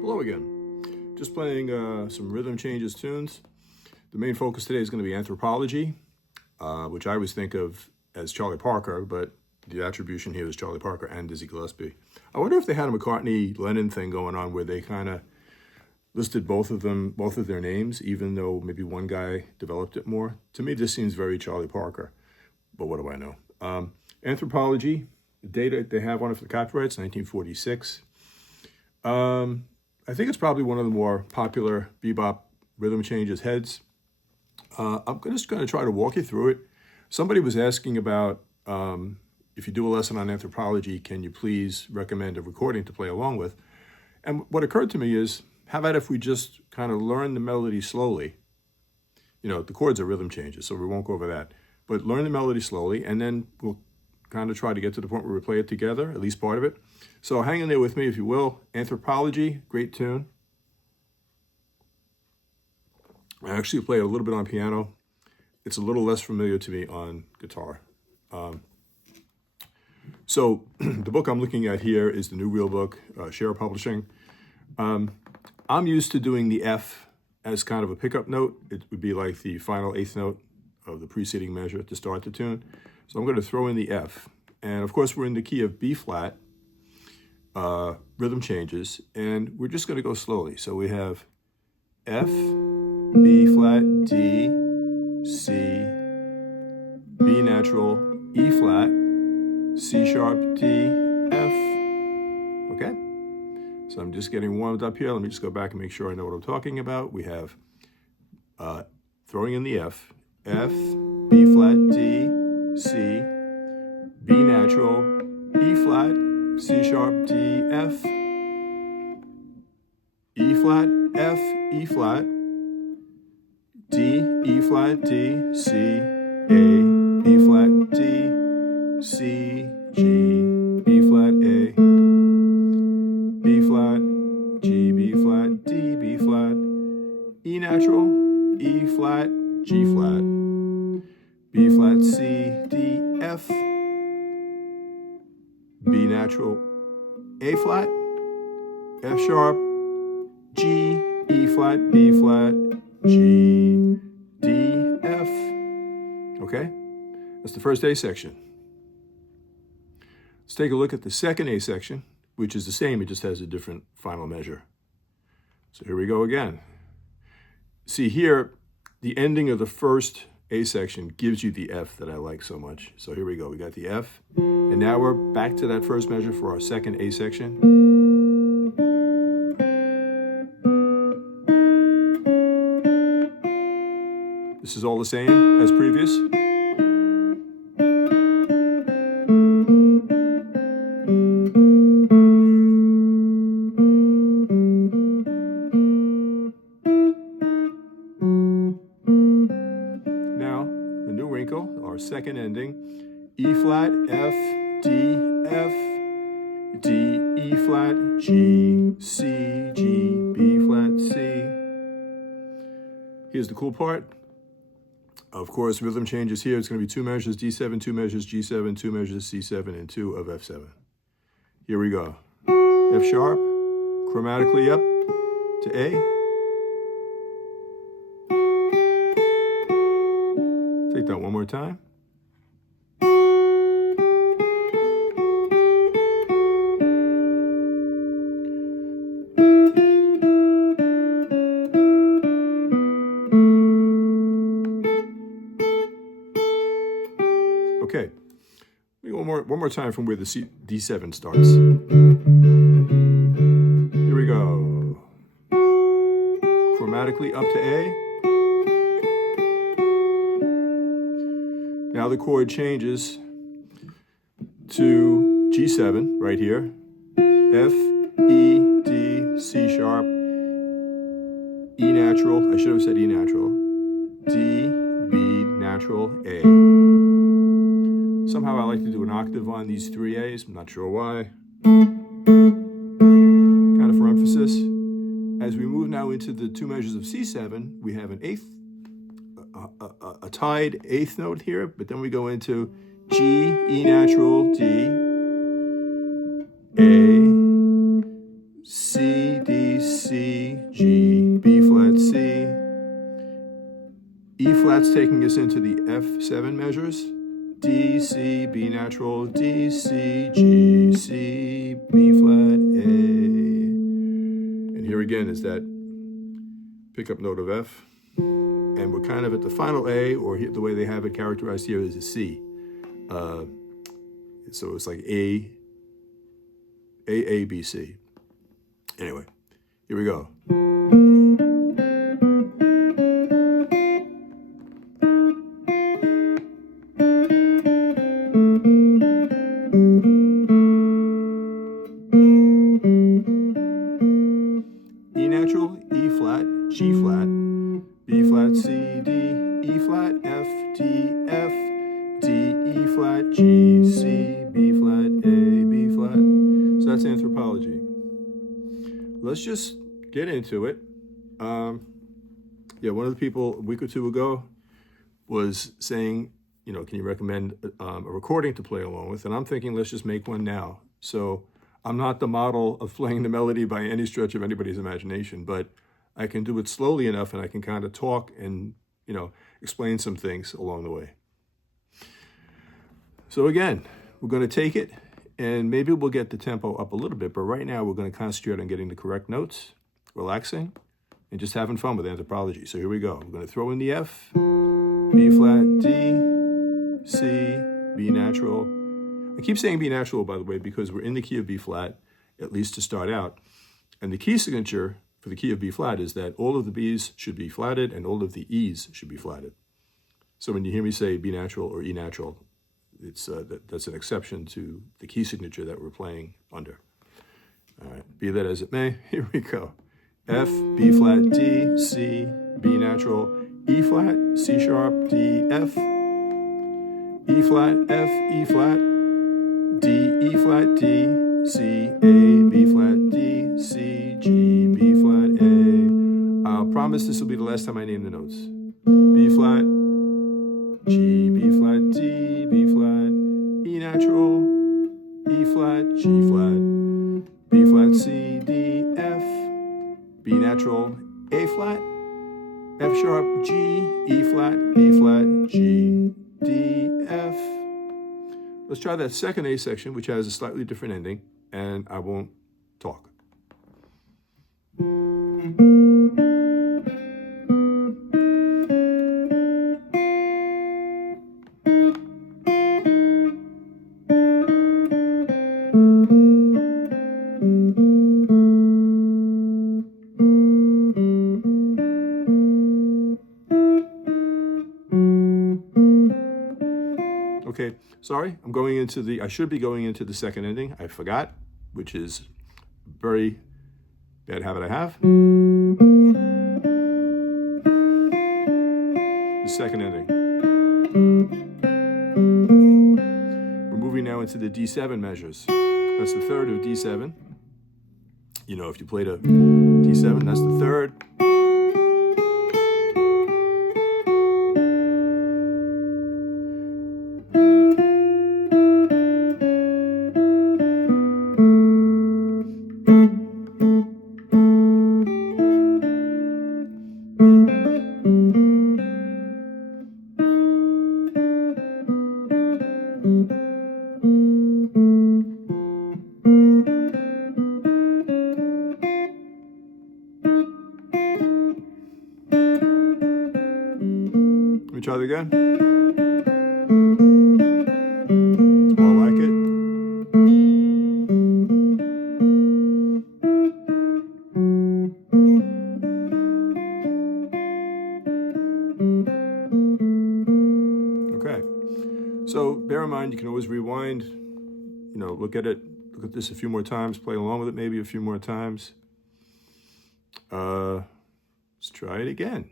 Hello again. Just playing some rhythm changes tunes. The main focus today is going to be Anthropology, which I always think of as Charlie Parker, but the attribution here is Charlie Parker and Dizzy Gillespie. I wonder if they had a McCartney-Lennon thing going on where they kind of listed both of their names, even though maybe one guy developed it more. To me, this seems very Charlie Parker, but what do I know? Anthropology, the date they have on it for the copyrights, 1946. I think it's probably one of the more popular bebop rhythm changes heads. I'm just going to try to walk you through it. Somebody was asking about if you do a lesson on Anthropology, can you please recommend a recording to play along with? And what occurred to me is, how about if we just kind of learn the melody slowly? You know, the chords are rhythm changes, so we won't go over that. But learn the melody slowly, and then we'll kind of try to get to the point where we play it together, at least part of it. So hang in there with me, if you will. Anthropology, great tune. I actually play it a little bit on piano. It's a little less familiar to me on guitar. So the book I'm looking at here is the New Real Book, Share Publishing. I'm used to doing the F as kind of a pickup note. It would be like the final eighth note of the preceding measure to start the tune. So I'm going to throw in the F. And of course, we're in the key of B flat, rhythm changes, and we're just going to go slowly. So we have F, B flat, D, C, B natural, E flat, C sharp, D, F. Okay? So I'm just getting warmed up here. Let me just go back and make sure I know what I'm talking about. We have throwing in the F, B flat, D, C, B natural, E flat, C sharp, D, F, E flat, F, E flat, D, E flat, D, C, A, B flat, D, C, G, B flat, A, B flat, G, B flat, D, B flat, E natural, E flat, G flat, B flat, C, D, F, B natural, A flat, F sharp, G, E flat, B flat, G, D, F. Okay? That's the first A section. Let's take a look at the second A section, which is the same, it just has a different final measure. So here we go again. See here, the ending of the first A section gives you the F that I like so much. So here we go, we got the F, and now we're back to that first measure for our second A section. This is all the same as previous. Now, the new wrinkle, our second ending, E flat, F, D, F, D, E flat, G, C, G, B flat, C. Here's the cool part. Of course, rhythm changes here. It's going to be two measures, D7, two measures, G7, two measures, C7, and two of F7. Here we go. F sharp, chromatically up to A. take that one more time. Okay, one more time from where the D7 starts. Here we go. Chromatically up to A. Now the chord changes to G7 right here. F, E, D, C sharp, E natural, I should have said E natural, D, B natural, A. Somehow I like to do an octave on these three A's, I'm not sure why. Kind of for emphasis. As we move now into the two measures of C7, we have an eighth, a tied eighth note here, but then we go into G, E natural, D, A, C, D, C, G, B flat, C. E flat's taking us into the F7 measures. D, C, B natural, D, C, G, C, B flat, A. And here again is that pickup note of F. And we're kind of at the final A, or the way they have it characterized here is a C. So it's like A, B, C. Anyway, here we go. E natural, E flat, G flat, B flat, C, D, E flat, F, D, F, D, E flat, G, C, B flat, A, B flat. So that's Anthropology. Let's just get into it. One of the people a week or two ago was saying, can you recommend a recording to play along with? And I'm thinking, let's just make one now. So I'm not the model of playing the melody by any stretch of anybody's imagination, but I can do it slowly enough and I can kind of talk and, explain some things along the way. So again, we're going to take it and maybe we'll get the tempo up a little bit, but right now we're going to concentrate on getting the correct notes, relaxing, and just having fun with Anthropology. So here we go. We're going to throw in the F, B flat, D, C, B natural. I keep saying B natural, by the way, because we're in the key of B flat, at least to start out. And the key signature for the key of B flat is that all of the B's should be flatted and all of the E's should be flatted. So when you hear me say B natural or E natural, that's an exception to the key signature that we're playing under. All right, be that as it may, here we go. F, B flat, D, C, B natural, E flat, C sharp, D, F, E flat, F, E flat, D, E flat, D, C, A, B flat, D, C, G, B flat, A. I'll promise this will be the last time I name the notes. B flat, G, B flat, D, B flat, E natural, E flat, G flat, B flat, C, D, F, B natural, A flat, F sharp, G, E flat, B flat, G, D, F. Let's try that second A section, which has a slightly different ending, and I won't talk. Okay, sorry, I should be going into the second ending. I forgot, which is a very bad habit I have. The second ending. We're moving now into the D7 measures. That's the third of D7. If you played a D7, that's the third. me try that again. More like it. Okay. So bear in mind, you can always rewind, look at this a few more times, play along with it maybe a few more times. Let's try it again.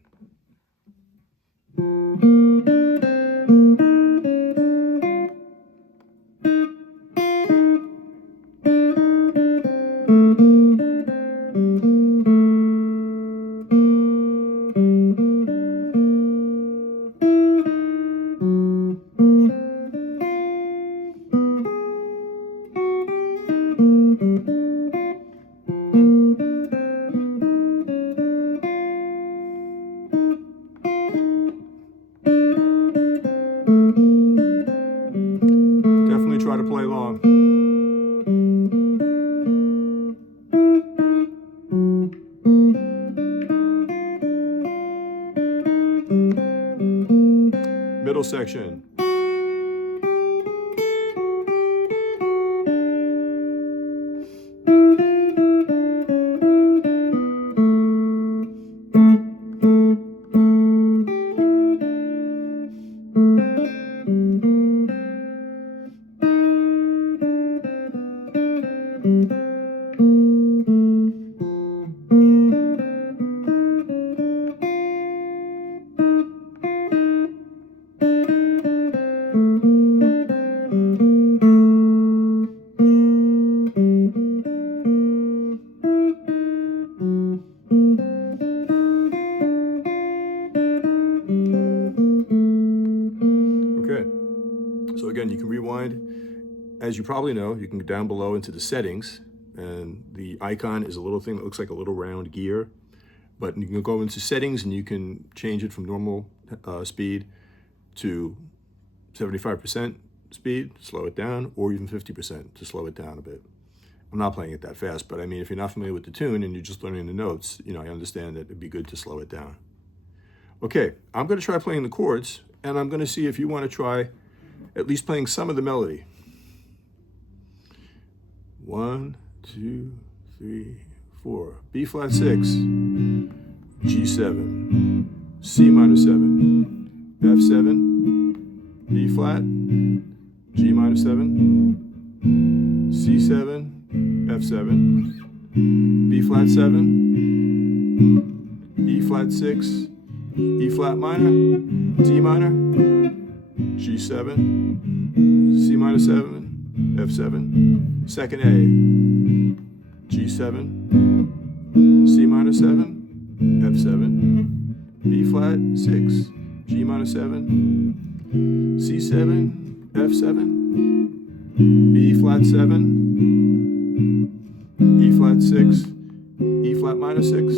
Definitely try to play along. Middle section. So again, you can rewind. As you probably know, you can go down below into the settings, and the icon is a little thing that looks like a little round gear. But you can go into settings and you can change it from normal speed to 75% speed, slow it down, or even 50% to slow it down a bit. I'm not playing it that fast, but I mean, if you're not familiar with the tune and you're just learning the notes, I understand that it'd be good to slow it down. Okay, I'm going to try playing the chords, and I'm going to see if you want to try at least playing some of the melody. 1, 2, 3, 4. B flat 6, G7, C minor 7, F7, B flat, G minor 7, C7, F7, B flat 7, E flat 6, E flat minor, D minor, G7, C minor 7, F7, second A, G7, C minor 7, F7, B flat 6, G minor 7, C7, F7, B flat 7, E flat 6, E flat minor 6,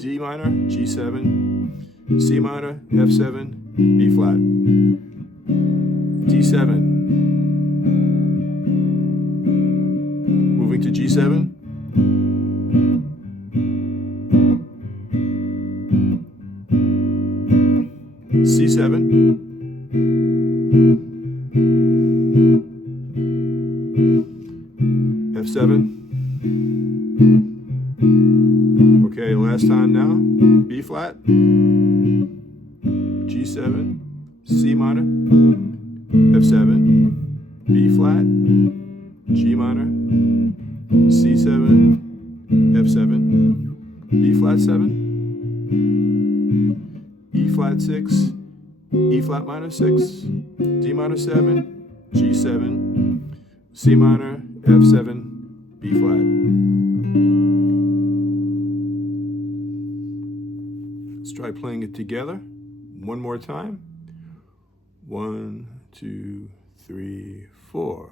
D minor, G7, C minor, F7, B flat, D7, moving to G7, C7, F7. Okay, last time now. B flat, G7, C minor, F7, B flat, G minor, C7, F7, B flat 7, E flat 6, E flat minor 6, D minor 7, G7, C minor, F7, B flat. Let's try playing it together one more time. 1, 2, 3, 4.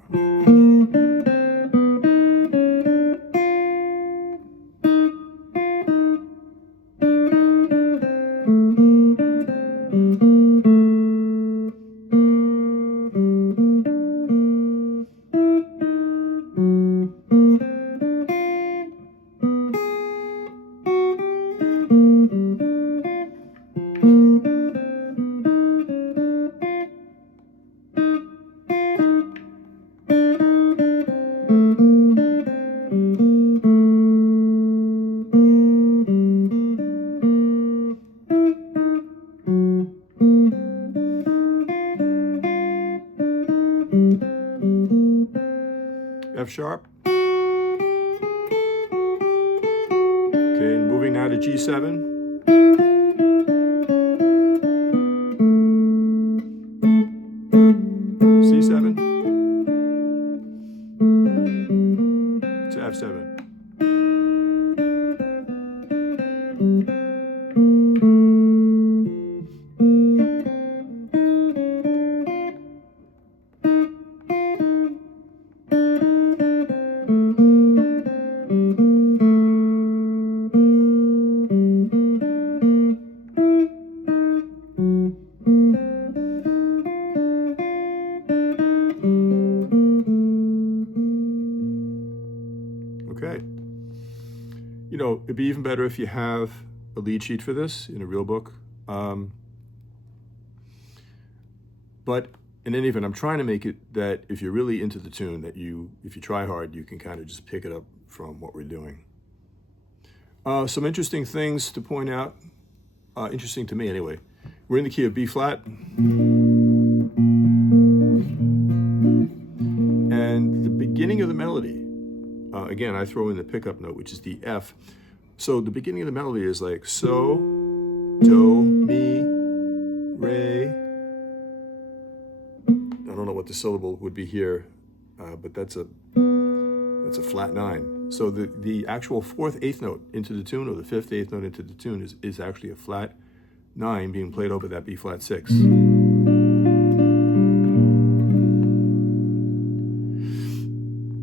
F sharp. Okay, and moving now to G7. C7 to F7. Okay. You know, it'd be even better if you have a lead sheet for this in a real book. But in any event, I'm trying to make it that if you're really into the tune, that if you try hard, you can kind of just pick it up from what we're doing. Some interesting things to point out, interesting to me anyway. We're in the key of B flat. And the beginning of the melody, again, I throw in the pickup note, which is the F. So the beginning of the melody is like so, do, mi, re. I don't know what the syllable would be here, but that's a flat 9. So the actual 4th eighth note into the tune, or the 5th eighth note into the tune, is actually a flat 9 being played over that B flat 6.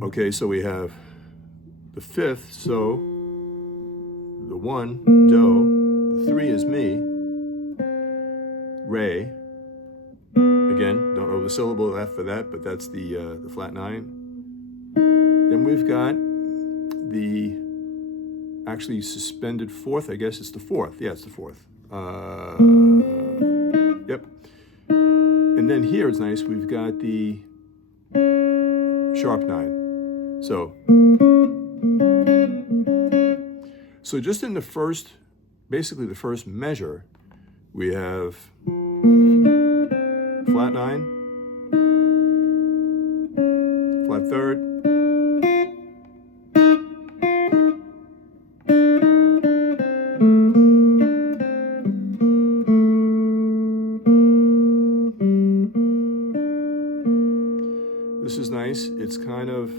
Okay, so we have the 5th, so the 1, do, the 3 is mi, re. Again, don't know the syllable F for that, but that's the flat 9. Then we've got the actually suspended 4th, I guess it's the 4th. Yeah, it's the 4th. Yep. And then here it's nice, we've got the sharp 9. So just in the first, basically the first measure, we have flat 9, flat 3rd, this is nice. It's kind of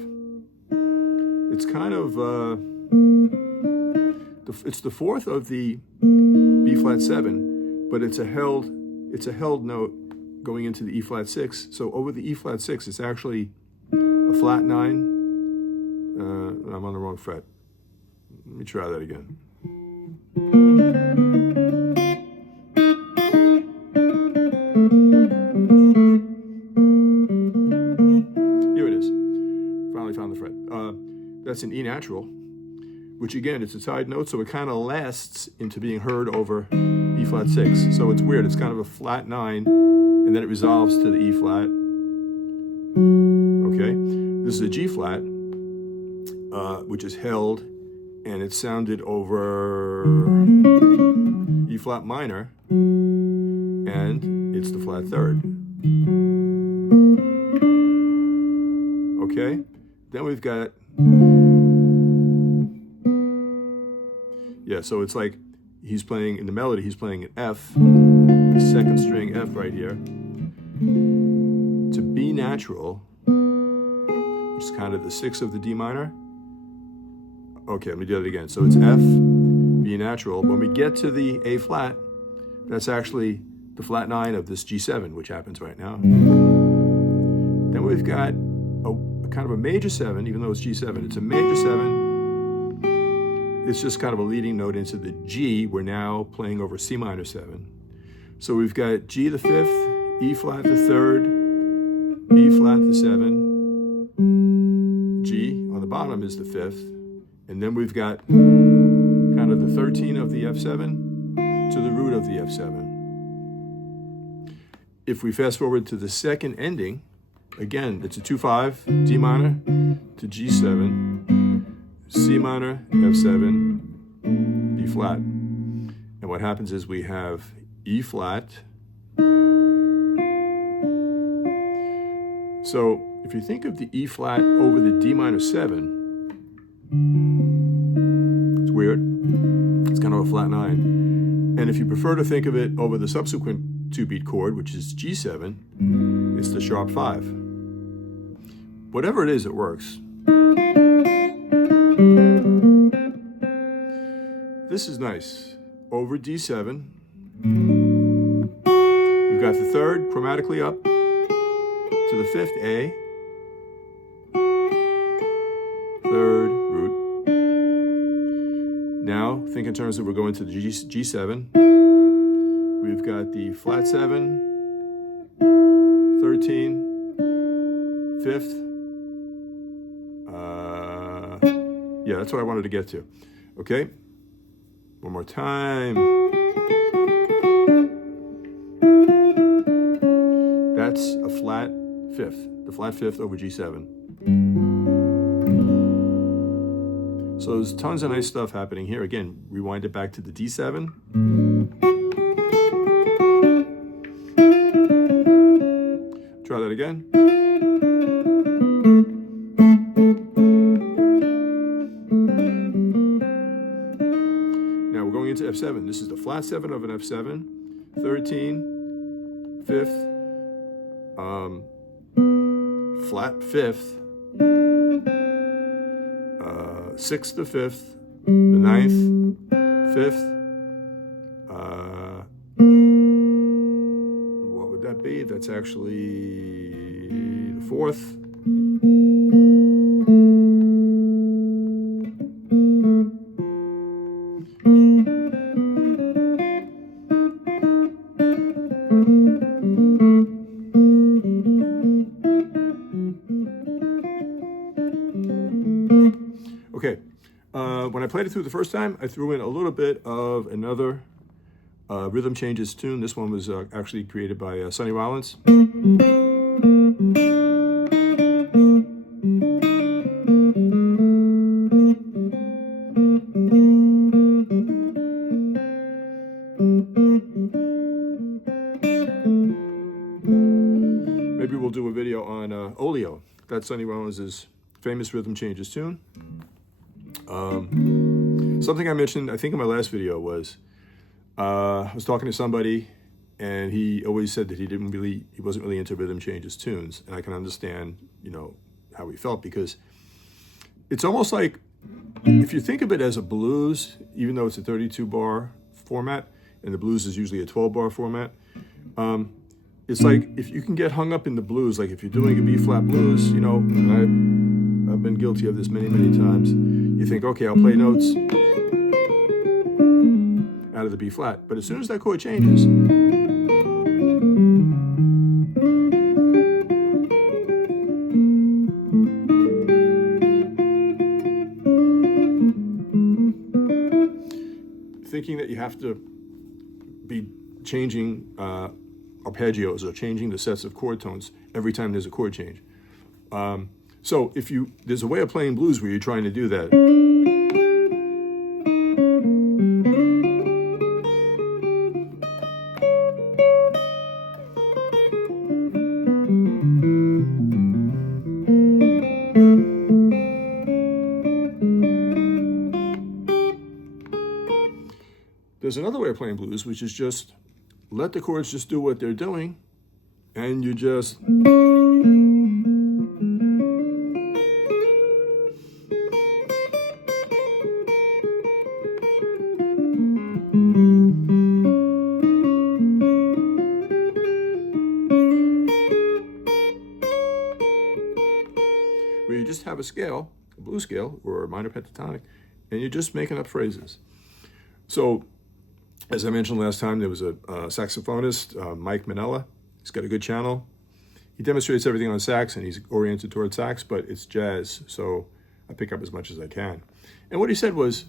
it's the 4th of the B flat 7, but it's a held note going into the E flat 6. So over the E flat 6, it's actually a flat 9. I'm on the wrong fret. Let me try that again. Here it is. Finally found the fret. That's an E natural, which again, it's a tied note, so it kind of lasts into being heard over E flat 6. So it's weird. It's kind of a flat 9, and then it resolves to the E flat. Okay, this is a G flat, which is held, and it's sounded over E flat minor, and it's the flat 3rd. Okay, then we've got, yeah, so it's like he's playing, in the melody, he's playing an F, the 2nd string F right here, to B natural, which is kind of the 6th of the D minor. Okay, let me do that again. So it's F, B natural. When we get to the A flat, that's actually the flat 9 of this G7, which happens right now. Then we've got a kind of a major 7, even though it's G7. It's a major 7. It's just kind of a leading note into the G. We're now playing over C minor 7. So we've got G the 5th, E flat the 3rd, B flat the 7, G on the bottom is the 5th, and then we've got kind of the 13 of the F7 to the root of the F7. If we fast forward to the second ending, again, it's a 2-5, D minor to G7, C minor, F7, B flat. And what happens is we have E flat, So if you think of the E flat over the D minor 7, it's weird. It's kind of a flat 9. And if you prefer to think of it over the subsequent 2-beat chord, which is G7, it's the sharp 5. Whatever it is, it works. This is nice. Over D7. We've got the 3rd chromatically up to the 5th A. 3rd root. Now think in terms of we're going to the G7. We've got the flat 7, 13, 5th. Yeah, that's what I wanted to get to. Okay, one more time. That's a flat 5th, the flat 5th over G7. So there's tons of nice stuff happening here. Again, rewind it back to the D7. Try that again. Now we're going into F7. This is the flat 7 of an F7, 13, 5th, flat 5th, 6th to 5th, the 9th, 5th, what would that be? That's actually the 4th. Okay, when I played it through the first time, I threw in a little bit of another rhythm changes tune. This one was actually created by Sonny Rollins. Maybe we'll do a video on Oleo. That's Sonny Rollins' famous rhythm changes tune. Something I mentioned, I think in my last video was, I was talking to somebody and he always said that he wasn't really into rhythm changes tunes. And I can understand, how he felt, because it's almost like, if you think of it as a blues, even though it's a 32 bar format, and the blues is usually a 12 bar format, it's like, if you can get hung up in the blues, like if you're doing a B flat blues, and I've been guilty of this many, many times. You think, okay, I'll play notes out of the B flat. But as soon as that chord changes, thinking that you have to be changing arpeggios or changing the sets of chord tones every time there's a chord change. So there's a way of playing blues where you're trying to do that. There's another way of playing blues, which is just let the chords just do what they're doing, and you just... where you just have a scale, a blues scale, or a minor pentatonic, and you're just making up phrases. So, as I mentioned last time, there was a saxophonist, Nick Mainella. He's got a good channel. He demonstrates everything on sax, and he's oriented towards sax, but it's jazz, so I pick up as much as I can. And what he said was,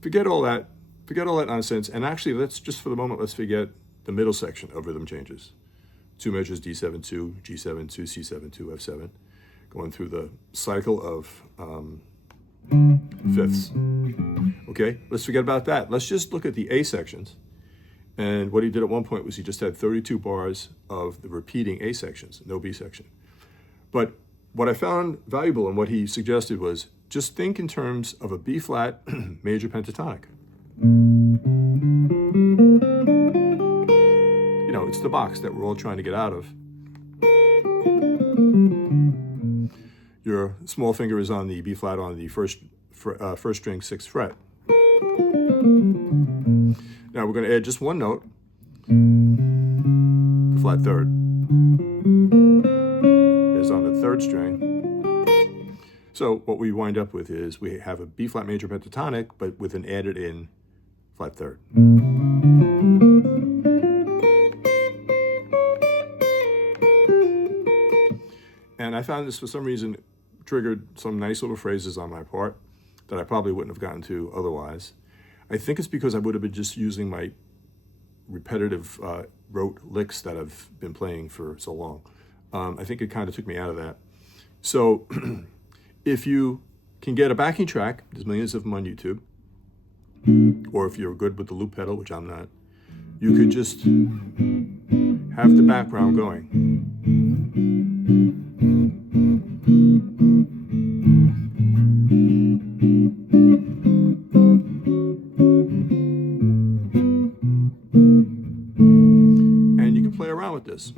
forget all that nonsense, and actually, let's for the moment, let's forget the middle section of rhythm changes. 2 measures, D7-2, G7-2, C7-2, F7, going through the cycle of fifths. Okay, let's forget about that. Let's just look at the A sections. And what he did at one point was he just had 32 bars of the repeating A sections, no B section. But what I found valuable and what he suggested was just think in terms of a B flat major pentatonic. You know, it's the box that we're all trying to get out of. Your small finger is on the B flat on the first string, 6th fret. Now we're going to add just one note, the flat 3rd. Is on the 3rd string. So what we wind up with is we have a B flat major pentatonic, but with an added in flat 3rd. And I found this for some reason triggered some nice little phrases on my part that I probably wouldn't have gotten to otherwise. I think it's because I would have been just using my repetitive rote licks that I've been playing for so long. I think it kind of took me out of that. So if you can get a backing track, there's millions of them on YouTube, or if you're good with the loop pedal, which I'm not, you could just have the background going. And you can play around with this.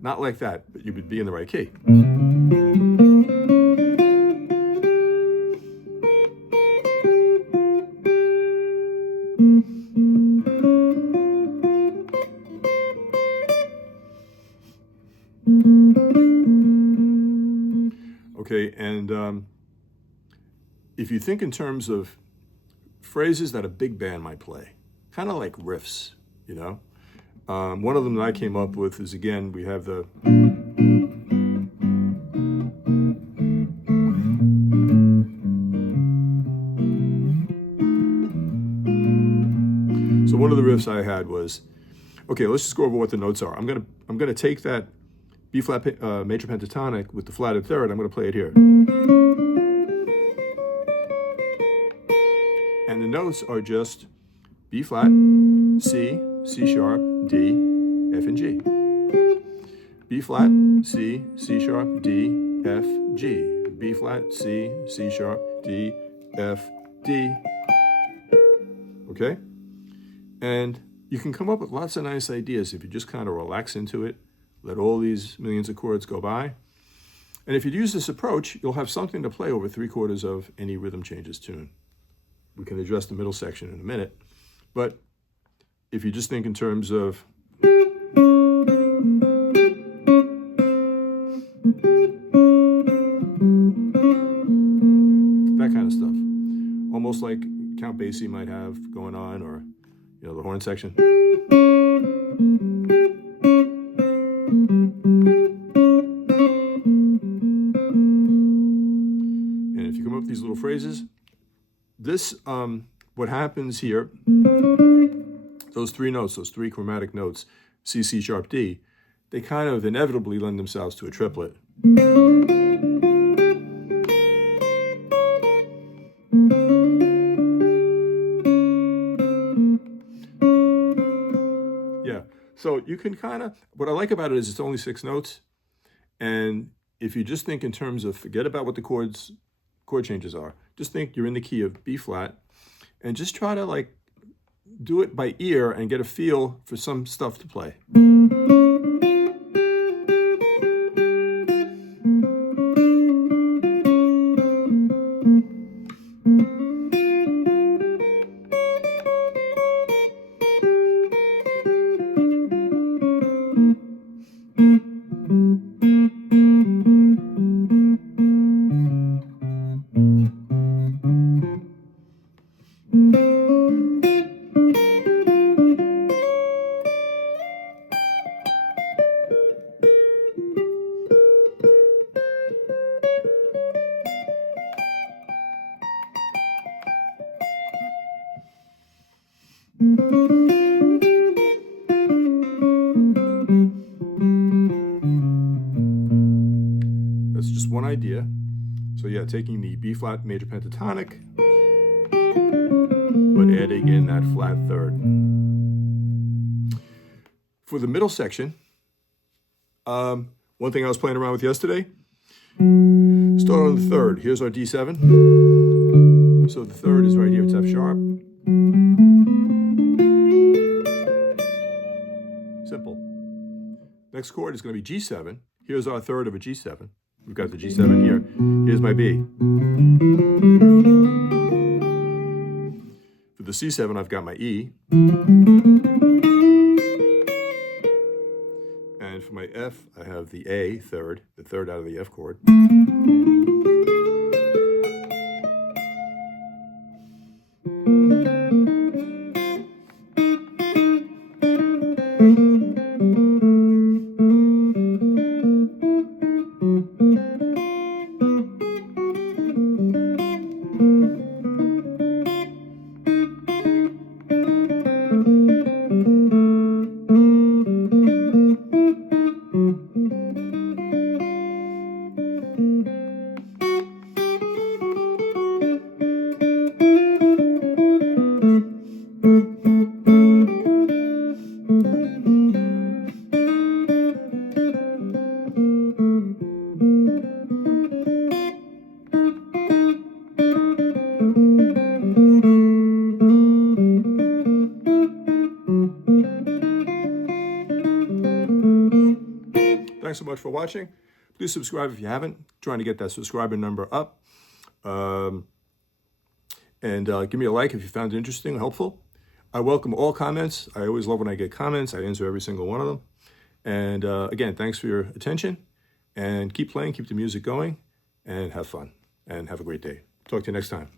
Not like that, but you would be in the right key. Okay, and if you think in terms of phrases that a big band might play, kind of like riffs, you know? One of them that I came up with is, again, we have the... So one of the riffs I had was, okay, let's just go over what the notes are. I'm gonna take that B flat major pentatonic with the flatted 3rd. I'm gonna play it here. And the notes are just B flat, C, C sharp, D, F, and G. B flat, C, C sharp, D, F, G. B flat, C, C sharp, D, F, D. Okay? And you can come up with lots of nice ideas if you just kind of relax into it, let all these millions of chords go by. And if you use this approach, you'll have something to play over 3/4 of any rhythm changes tune. We can address the middle section in a minute. But if you just think in terms of that kind of stuff, almost like Count Basie might have going on, or the horn section. And if you come up with these little phrases, this, what happens here, those 3 notes, those 3 chromatic notes, C, C sharp, D, they kind of inevitably lend themselves to a triplet. Yeah, so you can kind of, what I like about it is it's only 6 notes, and if you just think in terms of, forget about what the chord changes are, just think you're in the key of B flat, and just try to like do it by ear and get a feel for some stuff to play. That's just one idea. So yeah, taking the B flat major pentatonic, but adding in that flat 3rd. For the middle section, One thing I was playing around with yesterday, start on the third. Here's our D7. So the third is right here, it's F sharp. Simple. Next chord is going to be G7. Here's our third of a G7. We've got the G7 here. Here's my B. For the C7, I've got my E. And for my F, I have the A third, the third out of the F chord. Thanks so much for watching. Please subscribe if you haven't. I'm trying to get that subscriber number up. Give me a like if you found it interesting or helpful. I welcome all comments. I always love when I get comments. I answer every single one of them. And again, thanks for your attention. And keep playing, keep the music going, and have fun. And have a great day. Talk to you next time.